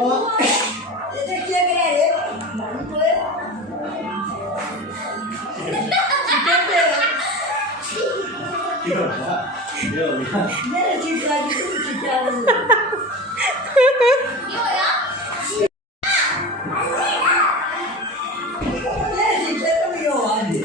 Oh, itu dia kena dia. Mampu ya. Dia cerita gitu cerita. Dia cerita tu yo ada.